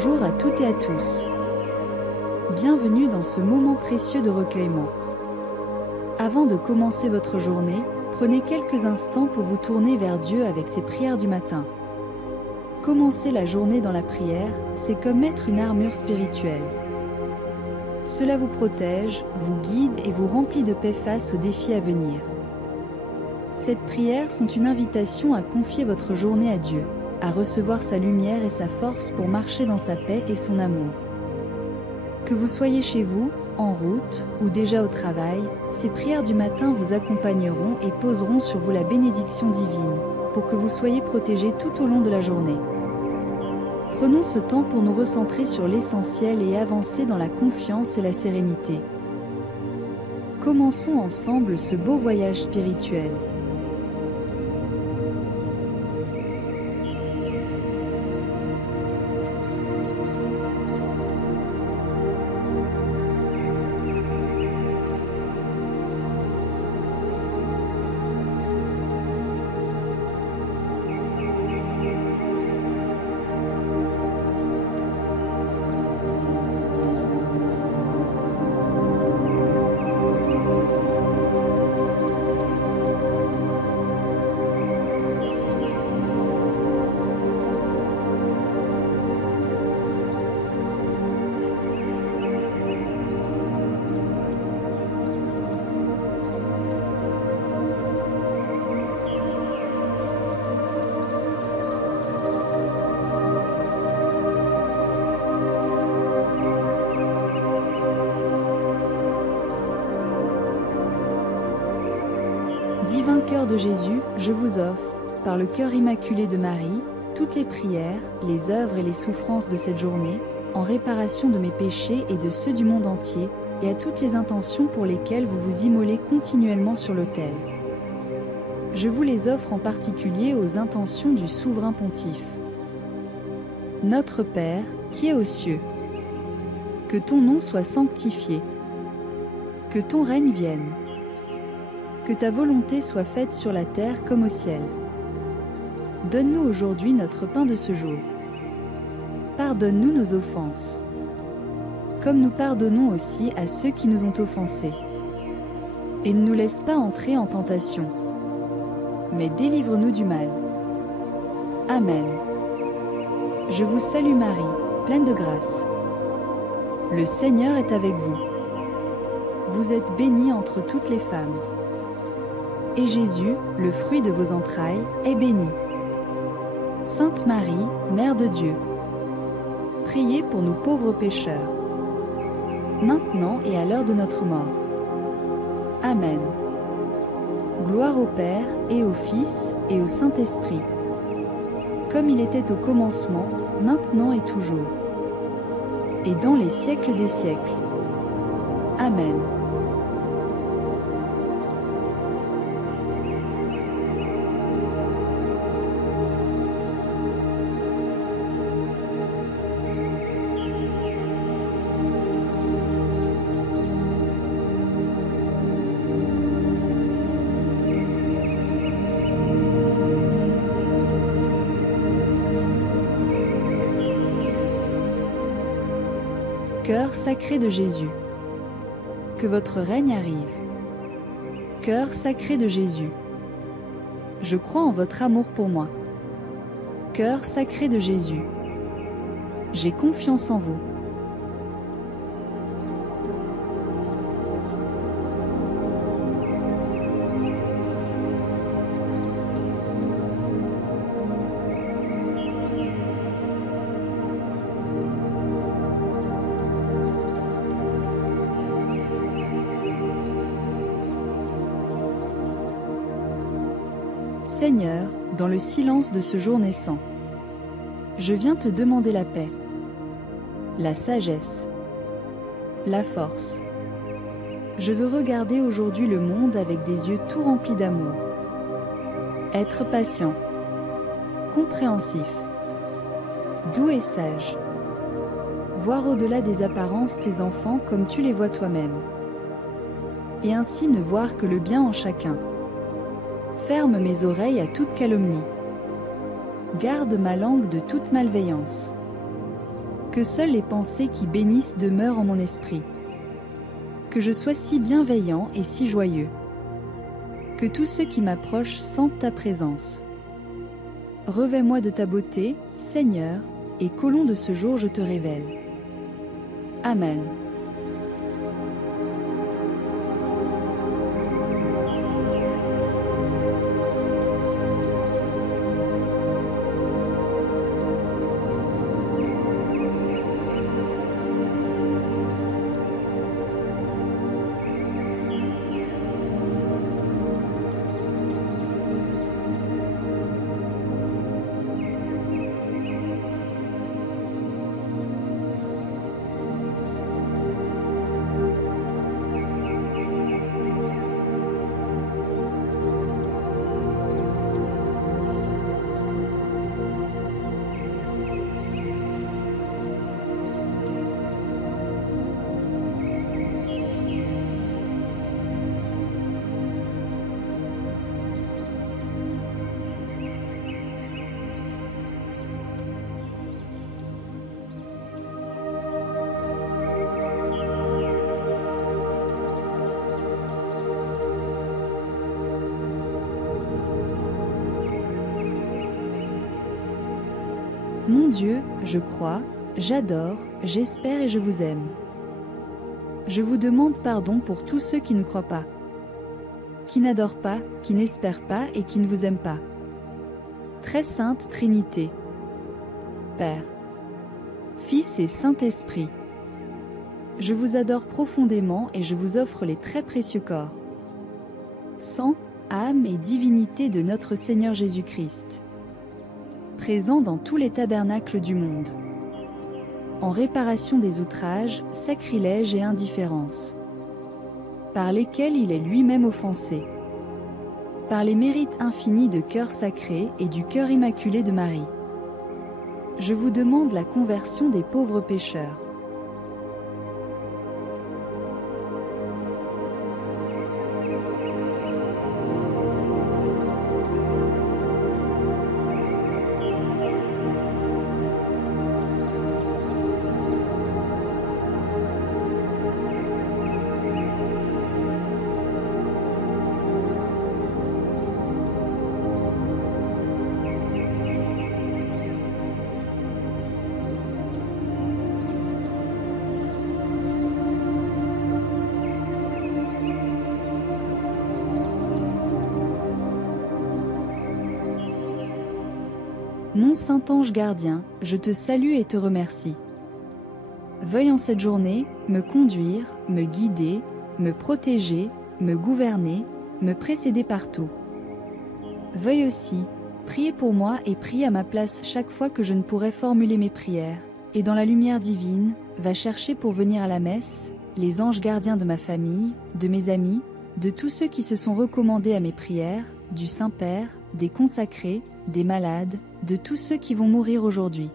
Bonjour à toutes et à tous. Bienvenue dans ce moment précieux de recueillement. Avant de commencer votre journée, prenez quelques instants pour vous tourner vers Dieu avec ses prières du matin. Commencer la journée dans la prière, c'est comme mettre une armure spirituelle. Cela vous protège, vous guide et vous remplit de paix face aux défis à venir. Ces prières sont une invitation à confier votre journée à Dieu, à recevoir sa lumière et sa force pour marcher dans sa paix et son amour. Que vous soyez chez vous, en route ou déjà au travail, ces prières du matin vous accompagneront et poseront sur vous la bénédiction divine, pour que vous soyez protégés tout au long de la journée. Prenons ce temps pour nous recentrer sur l'essentiel et avancer dans la confiance et la sérénité. Commençons ensemble ce beau voyage spirituel. Divin cœur de Jésus, je vous offre, par le cœur immaculé de Marie, toutes les prières, les œuvres et les souffrances de cette journée, en réparation de mes péchés et de ceux du monde entier, et à toutes les intentions pour lesquelles vous vous immolez continuellement sur l'autel. Je vous les offre en particulier aux intentions du souverain pontife. Notre Père, qui es aux cieux, que ton nom soit sanctifié, que ton règne vienne. Que ta volonté soit faite sur la terre comme au ciel. Donne-nous aujourd'hui notre pain de ce jour. Pardonne-nous nos offenses, comme nous pardonnons aussi à ceux qui nous ont offensés. Et ne nous laisse pas entrer en tentation, mais délivre-nous du mal. Amen. Je vous salue Marie, pleine de grâce. Le Seigneur est avec vous. Vous êtes bénie entre toutes les femmes. Et Jésus, le fruit de vos entrailles, est béni. Sainte Marie, Mère de Dieu, priez pour nous pauvres pécheurs, maintenant et à l'heure de notre mort. Amen. Gloire au Père, et au Fils, et au Saint-Esprit, comme il était au commencement, maintenant et toujours, et dans les siècles des siècles. Amen. Cœur sacré de Jésus, que votre règne arrive. Cœur sacré de Jésus, je crois en votre amour pour moi. Cœur sacré de Jésus, j'ai confiance en vous. Seigneur, dans le silence de ce jour naissant, je viens te demander la paix, la sagesse, la force. Je veux regarder aujourd'hui le monde avec des yeux tout remplis d'amour. Être patient, compréhensif, doux et sage. Voir au-delà des apparences tes enfants comme tu les vois toi-même. Et ainsi ne voir que le bien en chacun. Ferme mes oreilles à toute calomnie. Garde ma langue de toute malveillance. Que seules les pensées qui bénissent demeurent en mon esprit. Que je sois si bienveillant et si joyeux. Que tous ceux qui m'approchent sentent ta présence. Revêt-moi de ta beauté, Seigneur, et qu'au long de ce jour je te révèle. Amen. Mon Dieu, je crois, j'adore, j'espère et je vous aime. Je vous demande pardon pour tous ceux qui ne croient pas, qui n'adorent pas, qui n'espèrent pas et qui ne vous aiment pas. Très sainte Trinité, Père, Fils et Saint-Esprit, je vous adore profondément et je vous offre les très précieux corps, sang, âme et divinité de notre Seigneur Jésus-Christ, présent dans tous les tabernacles du monde, en réparation des outrages, sacrilèges et indifférences, par lesquels il est lui-même offensé, par les mérites infinis de cœur sacré et du cœur immaculé de Marie. Je vous demande la conversion des pauvres pécheurs. Mon saint ange gardien, je te salue et te remercie. Veuille en cette journée me conduire, me guider, me protéger, me gouverner, me précéder partout. Veuille aussi prier pour moi et prier à ma place chaque fois que je ne pourrai formuler mes prières, et dans la lumière divine, va chercher pour venir à la messe les anges gardiens de ma famille, de mes amis, de tous ceux qui se sont recommandés à mes prières, du Saint-Père, des consacrés, des malades, de tous ceux qui vont mourir aujourd'hui.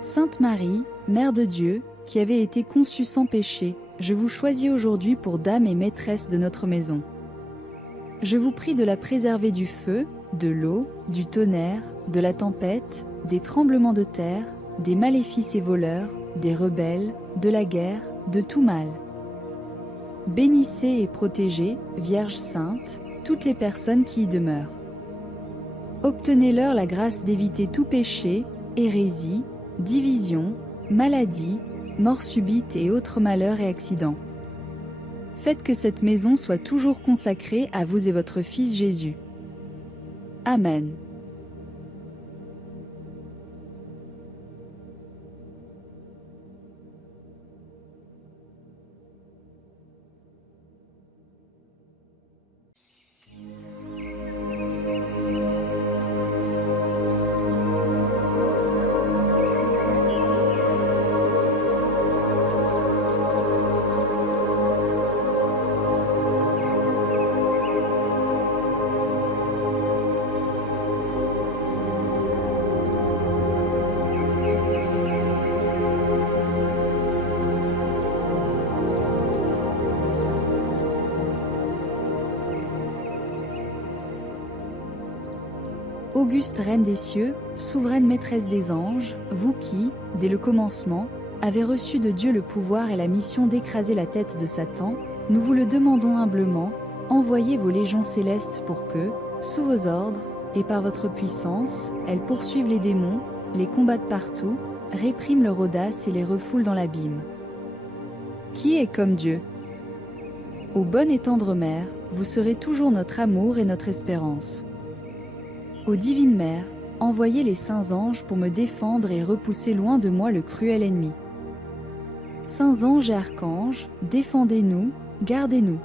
Sainte Marie, Mère de Dieu, qui avez été conçue sans péché, je vous choisis aujourd'hui pour dame et maîtresse de notre maison. Je vous prie de la préserver du feu, de l'eau, du tonnerre, de la tempête, des tremblements de terre, des maléfices et voleurs, des rebelles, de la guerre, de tout mal. Bénissez et protégez, Vierge Sainte, toutes les personnes qui y demeurent. Obtenez-leur la grâce d'éviter tout péché, hérésie, division, maladie, mort subite et autres malheurs et accidents. Faites que cette maison soit toujours consacrée à vous et votre Fils Jésus. Amen. Auguste Reine des cieux, souveraine maîtresse des anges, vous qui, dès le commencement, avez reçu de Dieu le pouvoir et la mission d'écraser la tête de Satan, nous vous le demandons humblement, envoyez vos légions célestes pour que, sous vos ordres, et par votre puissance, elles poursuivent les démons, les combattent partout, répriment leur audace et les refoulent dans l'abîme. Qui est comme Dieu? Ô bonne et tendre Mère, vous serez toujours notre amour et notre espérance. Ô divine Mère, envoyez les saints anges pour me défendre et repousser loin de moi le cruel ennemi. Saints anges et archanges, défendez-nous, gardez-nous.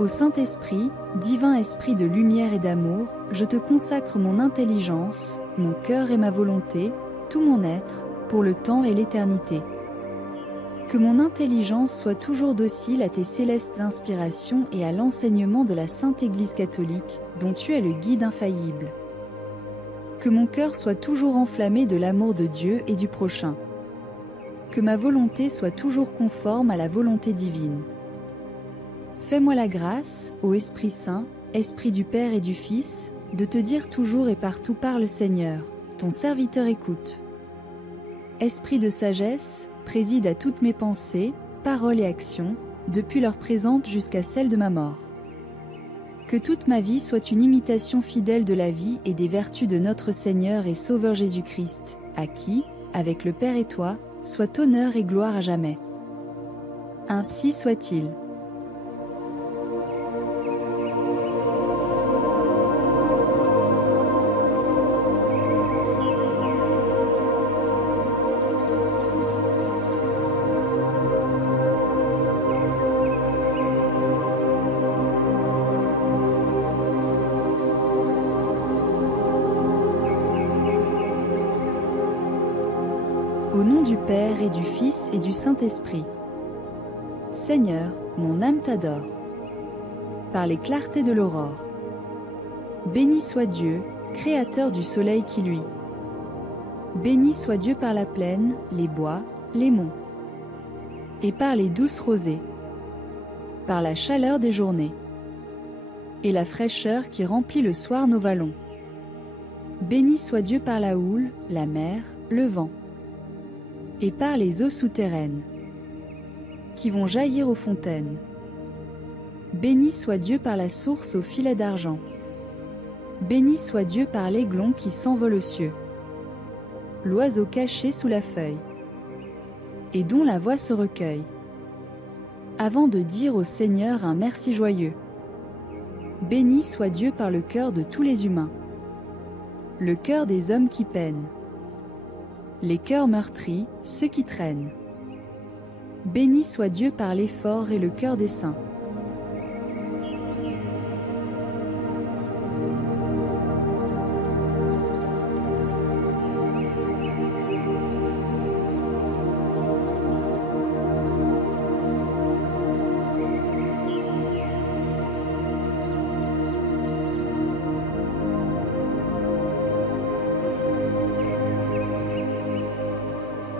Ô Saint-Esprit, divin esprit de lumière et d'amour, je te consacre mon intelligence, mon cœur et ma volonté, tout mon être, pour le temps et l'éternité. Que mon intelligence soit toujours docile à tes célestes inspirations et à l'enseignement de la Sainte Église catholique, dont tu es le guide infaillible. Que mon cœur soit toujours enflammé de l'amour de Dieu et du prochain. Que ma volonté soit toujours conforme à la volonté divine. Fais-moi la grâce, ô Esprit Saint, Esprit du Père et du Fils, de te dire toujours et partout par le Seigneur, ton serviteur écoute. Esprit de sagesse, préside à toutes mes pensées, paroles et actions, depuis leur présente jusqu'à celle de ma mort. Que toute ma vie soit une imitation fidèle de la vie et des vertus de notre Seigneur et Sauveur Jésus-Christ, à qui, avec le Père et toi, soit honneur et gloire à jamais. Ainsi soit-il. Au nom du Père et du Fils et du Saint-Esprit. Seigneur, mon âme t'adore. Par les clartés de l'aurore. Béni soit Dieu, créateur du soleil qui luit. Béni soit Dieu par la plaine, les bois, les monts. Et par les douces rosées. Par la chaleur des journées. Et la fraîcheur qui remplit le soir nos vallons. Béni soit Dieu par la houle, la mer, le vent. Et par les eaux souterraines, qui vont jaillir aux fontaines. Béni soit Dieu par la source aux filets d'argent. Béni soit Dieu par l'aiglon qui s'envole aux cieux. L'oiseau caché sous la feuille, et dont la voix se recueille, avant de dire au Seigneur un merci joyeux. Béni soit Dieu par le cœur de tous les humains, le cœur des hommes qui peinent, les cœurs meurtris, ceux qui traînent. Béni soit Dieu par l'effort et le cœur des saints.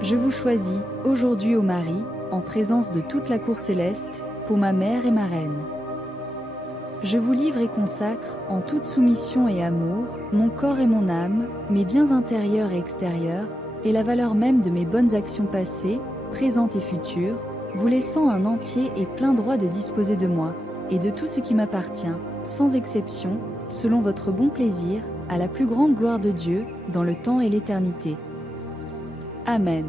Je vous choisis, aujourd'hui ô Marie, en présence de toute la cour céleste, pour ma mère et ma reine. Je vous livre et consacre, en toute soumission et amour, mon corps et mon âme, mes biens intérieurs et extérieurs, et la valeur même de mes bonnes actions passées, présentes et futures, vous laissant un entier et plein droit de disposer de moi, et de tout ce qui m'appartient, sans exception, selon votre bon plaisir, à la plus grande gloire de Dieu, dans le temps et l'éternité. Amen.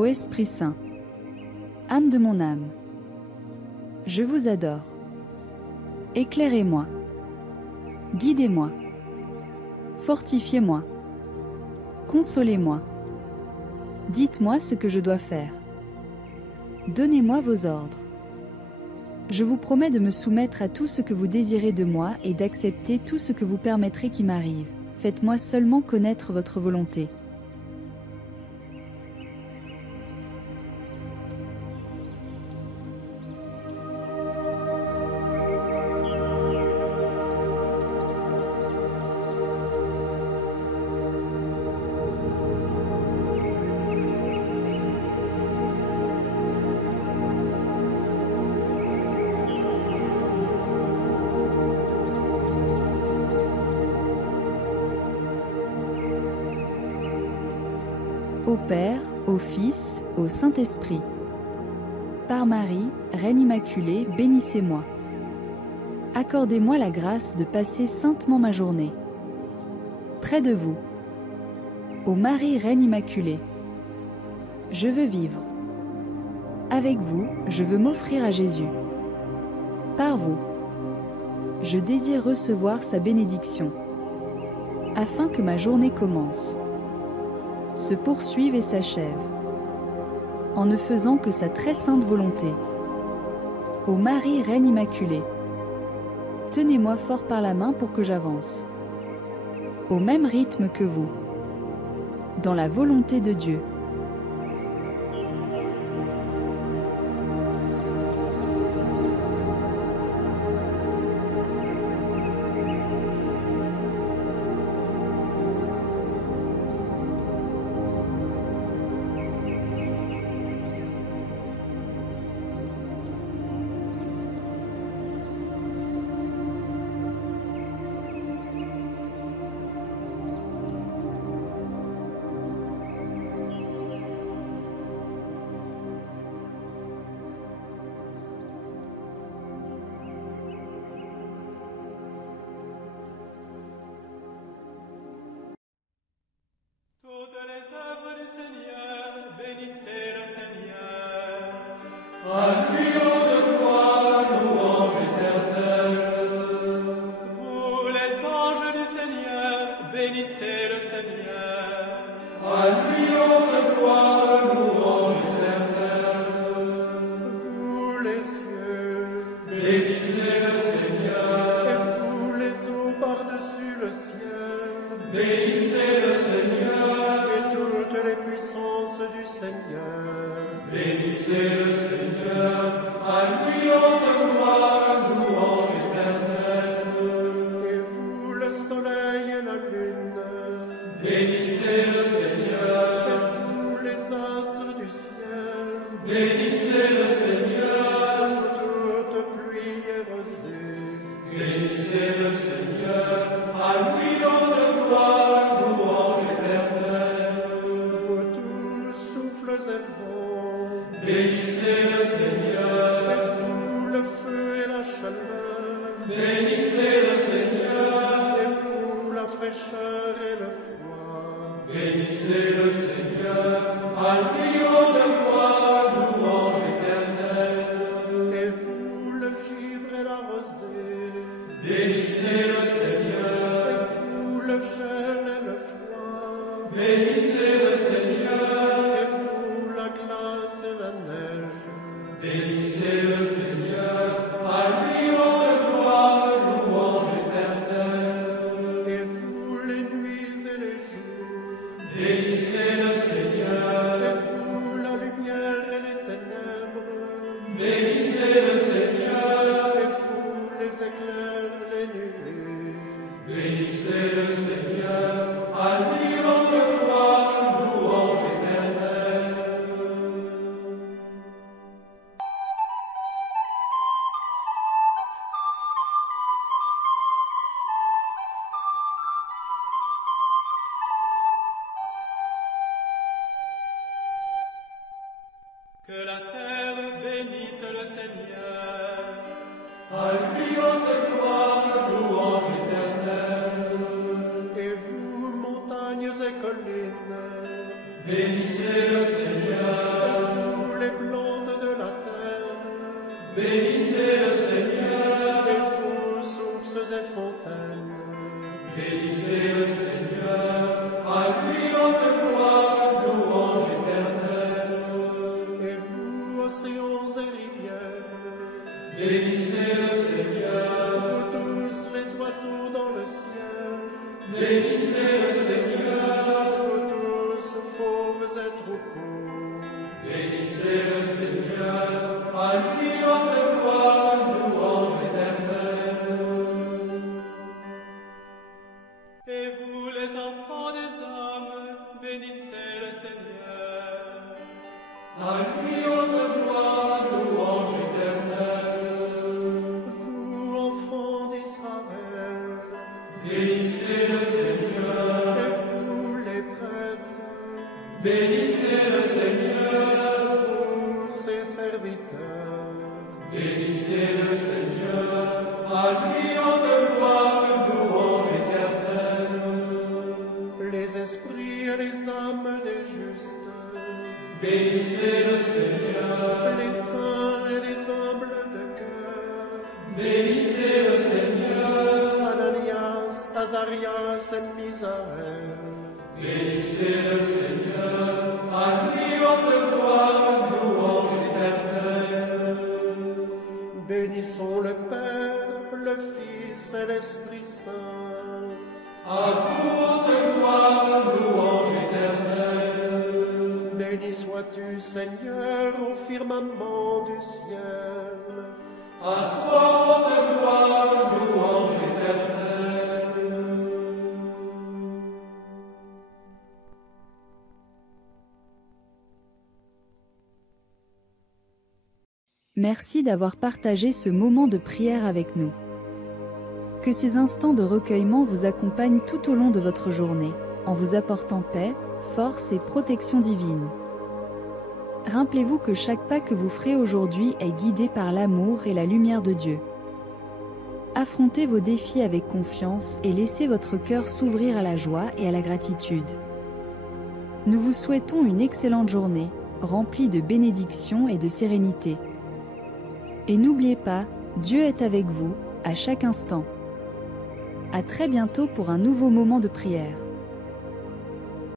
ô Esprit Saint, âme de mon âme, je vous adore. Éclairez-moi, guidez-moi, fortifiez-moi, consolez-moi. Dites-moi ce que je dois faire. Donnez-moi vos ordres. Je vous promets de me soumettre à tout ce que vous désirez de moi et d'accepter tout ce que vous permettrez qui m'arrive. Faites-moi seulement connaître votre volonté. Au Père, au Fils, au Saint-Esprit. Par Marie, Reine Immaculée, bénissez-moi. Accordez-moi la grâce de passer saintement ma journée. Près de vous. Ô Marie, Reine Immaculée, je veux vivre. Avec vous, je veux m'offrir à Jésus. Par vous, je désire recevoir sa bénédiction, afin que ma journée commence, se poursuive et s'achève, en ne faisant que sa très sainte volonté. Ô Marie, Reine Immaculée, tenez-moi fort par la main pour que j'avance, au même rythme que vous, dans la volonté de Dieu. Toutes les œuvres du Seigneur, bénissez le Seigneur. À lui de gloire, louange éternelle. Vous les anges du Seigneur, bénissez le Seigneur. À lui de gloire, louange éternelle. Vous les cieux, bénissez le Seigneur. Et vous les eaux par-dessus le ciel, bénissez le Seigneur. Les puissances du Seigneur, bénissez le Seigneur, à lui de gloire, louange éternelle. Et vous, le soleil et la lune, bénissez le Seigneur. Et vous, les astres du ciel, bénissez le Seigneur. Toute pluie et rosée, bénissez le Seigneur, à lui de gloire, louange éternelle. Bénissez le Seigneur. Et vous, le feu et la chaleur, bénissez le Seigneur. Et vous, la fraîcheur et le froid, bénissez le Seigneur. À lui de gloire, louange éternelle. Et vous, le givre et la rosée, bénissez le Seigneur. Et vous, le gel et le froid, bénissez le Seigneur. Bénissez le Seigneur, à lui de gloire, louange éternelle. Et vous, les nuits et les jours, bénissez le Seigneur. Et vous, la lumière et les ténèbres, bénissez le Seigneur. Et vous, les éclairs, les nuées, bénissez le Seigneur, à lui de gloire, louange éternelle. Que la terre bénisse le Seigneur. À lui de gloire, louange éternelle. Et vous, montagnes et collines, bénissez le Seigneur. Bénissez le Seigneur. Et vous, sources et fontaines. Bénissez le Seigneur. À lui notre gloire, louange éternelle. Et vous, océans et rivières. Bénissez le Seigneur. Vous tous les oiseaux dans le ciel. Bénissez le Seigneur. Vous tous, fauves et troupeaux. Bénissez le Seigneur. À lui notre gloire, louange éternelle. Et vous, les enfants des hommes, bénissez le Seigneur. À lui notre gloire, louange éternelle. Vous, enfants d'Israël, bénissez le Seigneur. Et vous, les prêtres, bénissez le Seigneur. Vous, ses serviteurs, bénissez le Seigneur. À lui notre gloire, louange éternelle. Les esprits et les âmes des justes, bénissez le Seigneur. Les saints et les humbles de cœur, bénissez le Seigneur. Ananias, Azarias et Misaël, bénissez le Seigneur. À lui notre gloire, louange éternelle. Bénissons le Père, le Fils et l'Esprit Saint. À vous notre gloire, louange éternelle. Béni sois-tu, Seigneur, au firmament du ciel. À toi notre gloire, louange éternelle. Merci d'avoir partagé ce moment de prière avec nous. Que ces instants de recueillement vous accompagnent tout au long de votre journée, en vous apportant paix, force et protection divine. Rappelez-vous que chaque pas que vous ferez aujourd'hui est guidé par l'amour et la lumière de Dieu. Affrontez vos défis avec confiance et laissez votre cœur s'ouvrir à la joie et à la gratitude. Nous vous souhaitons une excellente journée, remplie de bénédictions et de sérénité. Et n'oubliez pas, Dieu est avec vous, à chaque instant. À très bientôt pour un nouveau moment de prière.